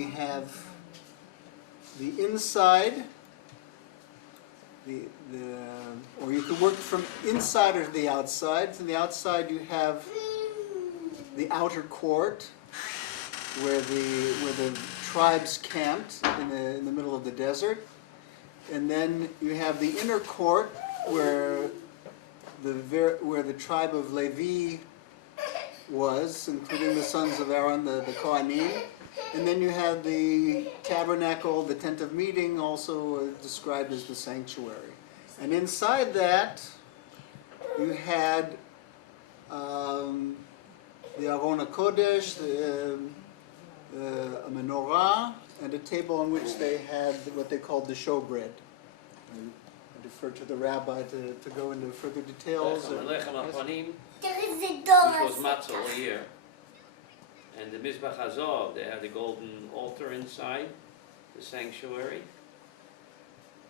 We have the inside, or you can work from inside or the outside. From the outside you have the outer court, where the tribes camped in the middle of the desert. And then you have the inner court, where the tribe of Levi was, including the sons of Aaron, the Kohanim. And then you have the tabernacle, the tent of meeting, also described as the sanctuary. And inside that, you had the Aron HaKodesh, a menorah, and a table on which they had what they called the showbread. I defer to the rabbi to go into further details. There is a door. Which was matzah all year. And the Mizbach Hazov, they had the golden altar inside, the sanctuary,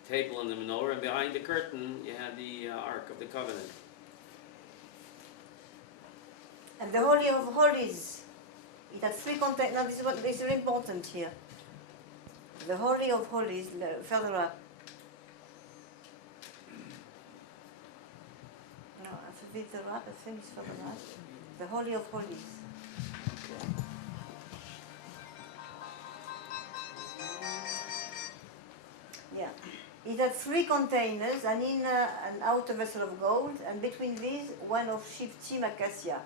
table and the menorah, and behind the curtain you had the Ark of the Covenant. And the Holy of Holies, it had three containers. Now this is very important here. The Holy of Holies, further up. No, a bit up, I think it's further up. The Holy of Holies. Yeah, it had three containers, an inner and outer vessel of gold, and between these, one of shiftim acacia,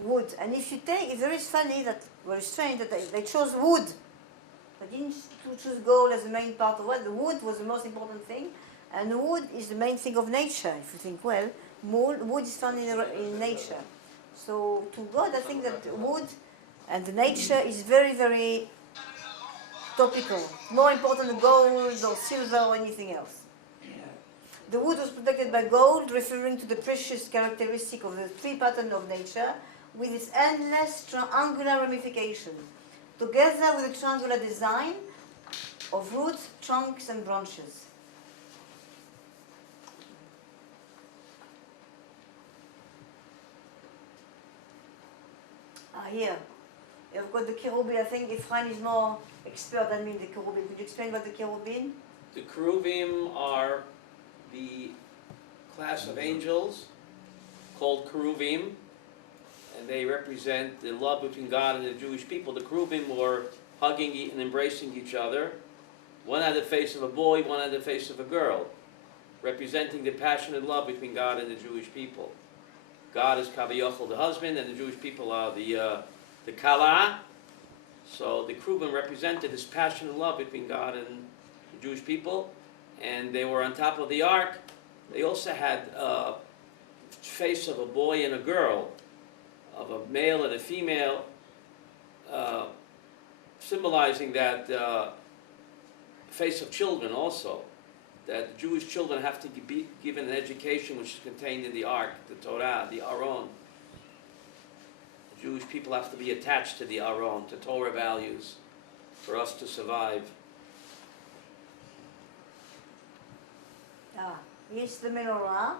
wood. And if you take, it's very funny that, very strange that they chose wood. They didn't choose gold as the main part of what. The wood was the most important thing, and wood is the main thing of nature. If you think well, wood is found in nature. So to God, I think that wood and nature is very, very topical, more important than gold or silver or anything else. The wood was protected by gold, referring to the precious characteristic of the tree pattern of nature, with its endless triangular ramification, together with the triangular design of roots, trunks, and branches. Here, you've got the cherubim. I think Ephraim is more expert than me in the cherubim. Could you explain what the cherubim? The cherubim are the class of angels called cherubim, and they represent the love between God and the Jewish people. The cherubim were hugging and embracing each other. One had the face of a boy, one had the face of a girl, representing the passionate love between God and the Jewish people. God is Kaviyachol, the husband, and the Jewish people are the Kala. So the cherubim represented this passionate love between God and the Jewish people, and they were on top of the ark. They also had a face of a boy and a girl, of a male and a female, symbolizing that face of children also, that the Jewish children have to be given an education which is contained in the ark, the Torah, the Aron. The Jewish people have to be attached to the Aron, to Torah values, for us to survive. Here's the menorah.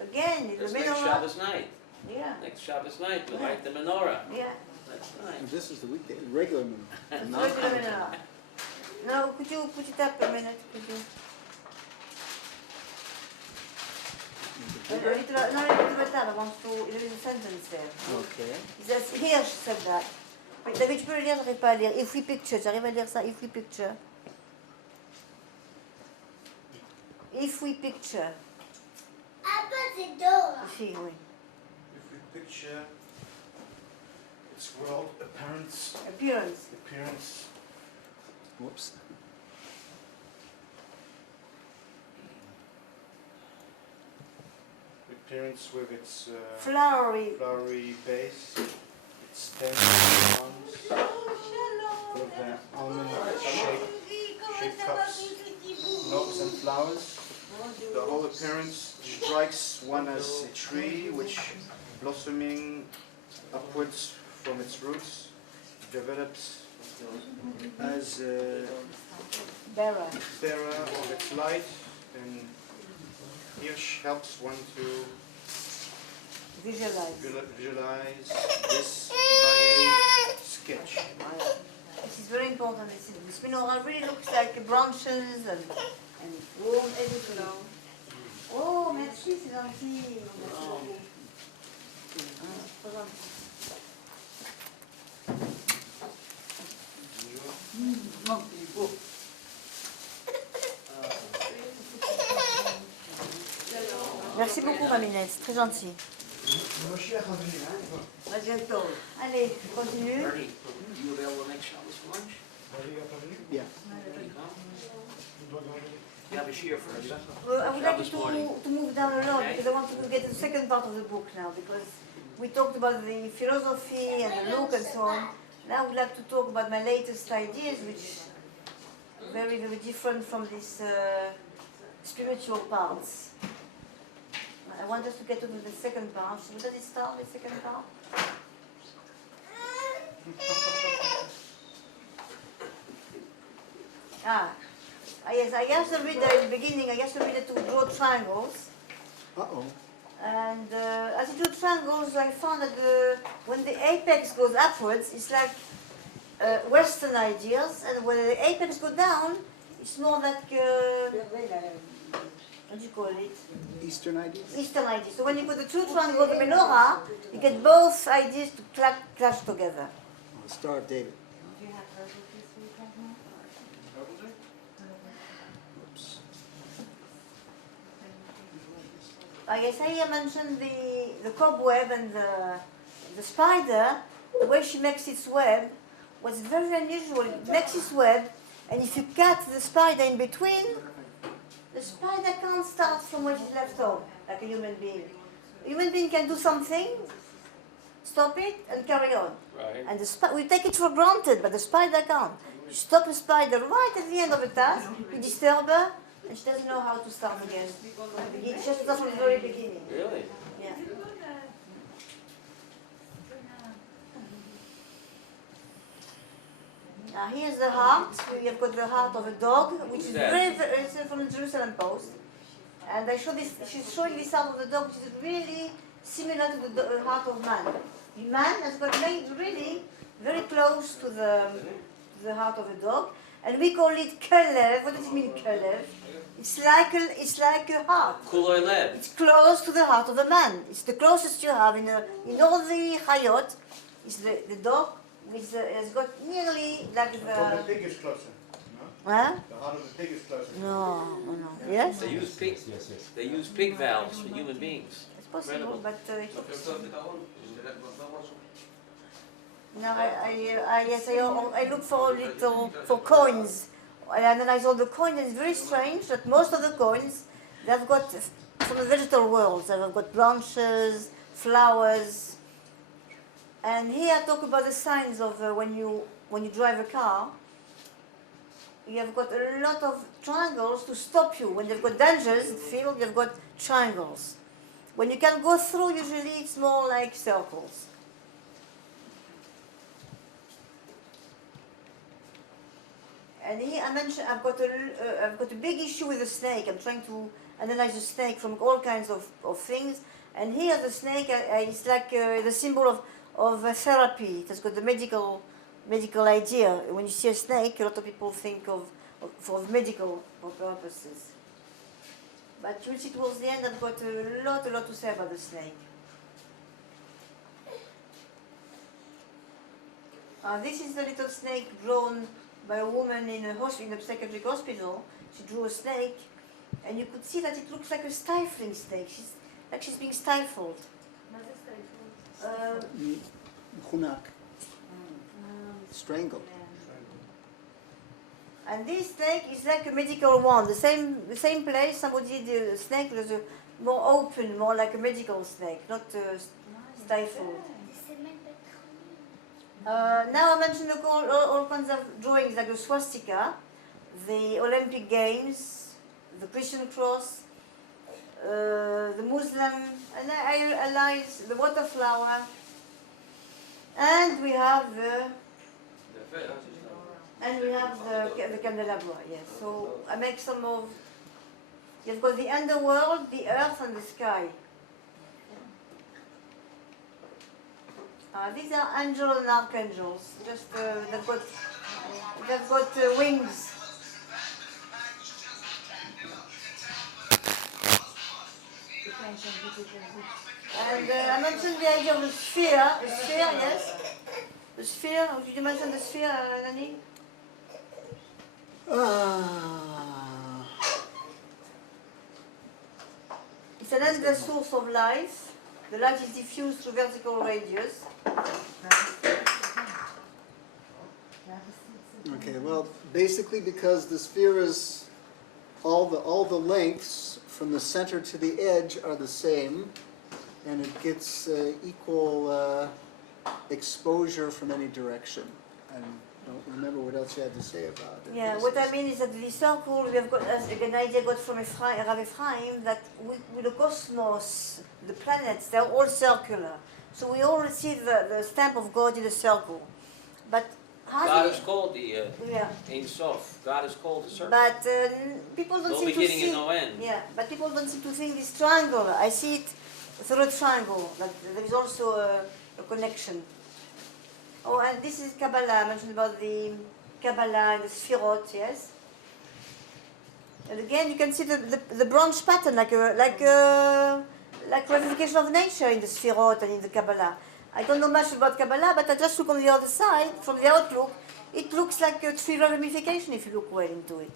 Again, That's the menorah. next Shabbos night. Yeah. Next Shabbos night, we'll light the menorah. Yeah. That's nice. And this is the weekday, regular moon. Regular menorah. Now, could you put it up a minute? Could you? No, a little bit up. I want to. There is a sentence there. Okay. It says, here said that. Mais David, tu peux le lire, j'arrive pas à lire. If we picture, j'arrive à lire ça. If we picture. If we picture. Open the door. Ici, oui. If we picture its world appearance, Whoops. appearance with its Flowery. base, its stems, arms, with the almond-shaped cups, knobs and flowers. The whole appearance strikes one as a tree which, blossoming upwards from its roots, develops as a Bearer. bearer of its light, and here helps one to Visualize. visualize this by a sketch. This is very important. This menorah really looks like branches and warm everything. Oh, merci, c'est gentil. Merci beaucoup. Très gentil. Merci beaucoup, Maminès, très gentil. À bientôt. Allez, continue. Ernie, you available next Shabbos for lunch? Yeah. Can you come? You have a shear first. I would like Shabbos to morning. move down a lot Okay. because I want to get to the second part of the book now because we talked about the philosophy and the look and so on. Now I would like to talk about my latest ideas, which are very, very different from these spiritual parts. I want us to get to the second part. So does it start, the second part? Yes, I asked the reader in the beginning, I asked the reader to draw triangles. Uh-oh. And as you do triangles, I found that when the apex goes upwards, it's like Western ideas, and when the apex goes down, it's more like, what do you call it? Eastern ideas? Eastern ideas. So when you put the two triangles of the menorah, you get both ideas to clash together. Oh, Star of David. Oops. I guess I mentioned the cobweb and the spider. The way she makes its web was very unusual. It makes its web, and if you cut the spider in between, the spider can't start from where she's left off, like a human being. A human being can do something, stop it, and carry on. Right. And we take it for granted, but the spider can't. You stop a spider right at the end of a task, you disturb her, and she doesn't know how to start again. She has to start from the very beginning. Really? Yeah. Here's the heart. We have got the heart of a dog, which is very, it's from the Jerusalem Post. And I show this. She's showing this heart of the dog, which is really similar to the heart of man. The man has got made really very close to the heart of a dog, and we call it kelev. What does it mean, kelev? It's like a heart. Kuloi lev. It's close to the heart of a man. It's the closest you have in all the chayot. It's the dog which has got nearly like The heart of the pig is closer. No? Huh? The heart of the pig is closer. No. Yes? They use pig. They use pig valves for human beings. It's possible, but it's I look for coins. I analyze all the coins, and it's very strange that most of the coins they've got from the vegetable world. They've got branches, flowers, and here I talk about the signs of when you drive a car. You have got a lot of triangles to stop you. When they've got dangers in the field, you've got triangles. When you can go through, usually it's more like circles. And here I mentioned I've got a big issue with the snake. I'm trying to analyze the snake from all kinds of things. And here the snake is like the symbol of therapy. It has got the medical idea. When you see a snake, a lot of people think for medical purposes. But you'll see towards the end I've got a lot to say about the snake. This is the little snake drawn by a woman in a psychiatric hospital. She drew a snake, and you could see that it looks like a stifling snake. She's being stifled. Chunak. Strangled. And this snake is like a medical one. The same place somebody did a snake was more open, more like a medical snake, not stifled. Now I mentioned all kinds of drawings like the swastika, the Olympic Games, the Christian cross, the Muslim, and I realize the water flower, and we have the candelabra. Yes. So I make some of. You've got the underworld, the earth, and the sky. These are angels and archangels. Just they've got They've got wings. And I mentioned the idea of the sphere. The sphere, yes. The sphere. Did you mention the sphere, Nani? It's an endless source of light. The light is diffused through vertical radius. Okay, well, basically because the sphere is, all the lengths from the center to the edge are the same, and it gets equal exposure from any direction. And don't remember what else you had to say about it. Yeah, what I mean is that the circle, we have got an idea got from Rav Ephraim that with the cosmos, the planets, they're all circular. So we all receive the stamp of God in a circle. But how God do is called the yeah. Ein Sof. God is called the circle. But people don't No seem to beginning see. and no end. Yeah, but people don't seem to think this triangle. I see it through a triangle. That there is also a connection. Oh, and this is Kabbalah. I mentioned about the Kabbalah and the Sphirot, yes. And again, you can see the branch pattern, like ramification of nature in the Sphirot and in the Kabbalah. I don't know much about Kabbalah, but I just look on the other side, from the outlook. It looks like a tree ramification if you look well into it.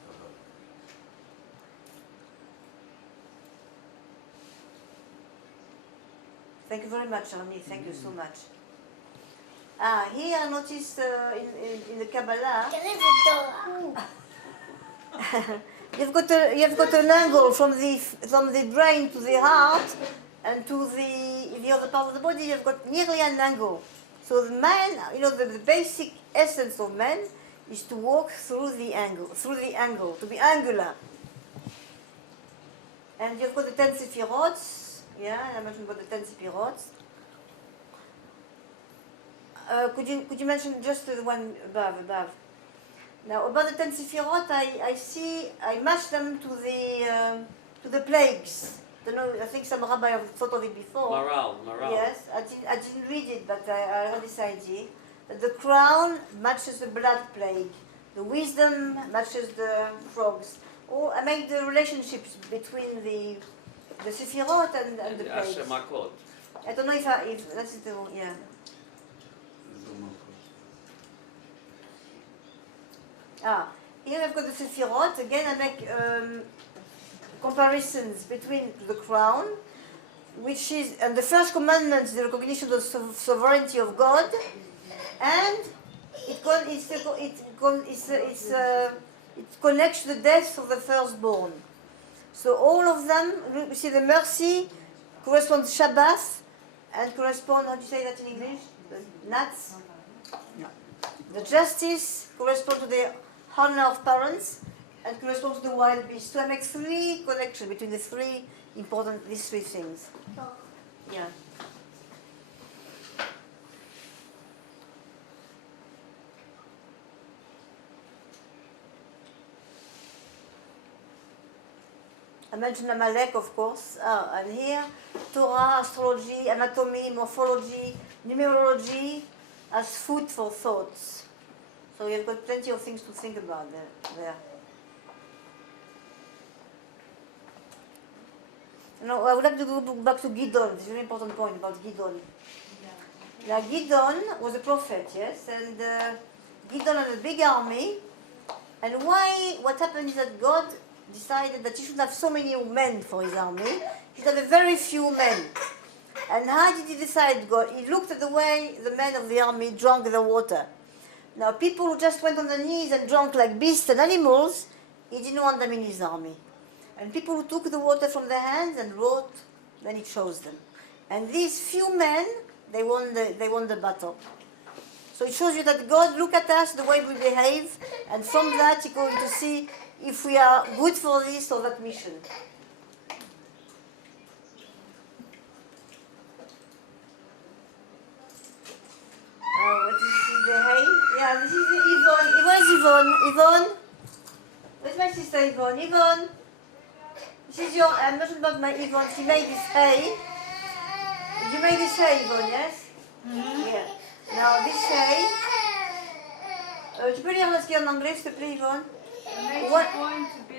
Thank you very much, Arnie. Thank you so much. Here I noticed in the Kabbalah, you've got an angle from the brain to the heart, and to the other part of the body. You've got nearly an angle. So the man, the basic essence of man is to walk through the angle, to be angular. And you've got the 10 Sefirot. Yeah, I mentioned about the 10 Sefirot. Could you mention just the one above? Now about the 10 Sefirot, I match them to the plagues. I think some rabbi have thought of it before. Morale. Yes, I didn't read it, but I heard this idea. That the crown matches the blood plague. The wisdom matches the frogs. Or I make the relationships between the Sefirot and the plagues. Makot. I don't know if that's it. Yeah. Here I've got the Sefirot. Again, I make comparisons between the crown, which is, and the first commandment is the recognition of the sovereignty of God, and it connects to the death of the firstborn. So all of them, we see the mercy corresponds to Shabbat, and correspond, how do you say that in English? The nuts? Yeah. The justice corresponds to the honor of parents, and corresponds to the wild beast. So I make three connections between these three things. Yeah. I mentioned Amalek, of course. And here, Torah, astrology, anatomy, morphology, numerology as food for thoughts. So you've got plenty of things to think about there. I would like to go back to Gideon. It's a very important point about Gideon. Now, Gideon was a prophet, yes, and Gideon had a big army. And what happened is that God decided that he shouldn't have so many men for his army. He should have a very few men. And how did he decide, God? He looked at the way the men of the army drank the water. Now, people who just went on their knees and drank like beasts and animals, he didn't want them in his army. And people who took the water from their hands and wrote, then he chose them. And these few men, they won the battle. So it shows you that God look at us, the way we behave, and from that He's going to see if we are good for this or that mission. What is the hay? Yeah, this is the Yvonne. Where is Yvonne? Yvonne? Where's my sister Yvonne? Yvonne? This is I'm not about my Yvonne. She made this hay. You made this hay, Yvonne, yes? Mm-hmm. Yeah. Now this hay, Tu peux lire ce qu'il y a en anglais, s'il te plaît, Yvonne? The major What- point to be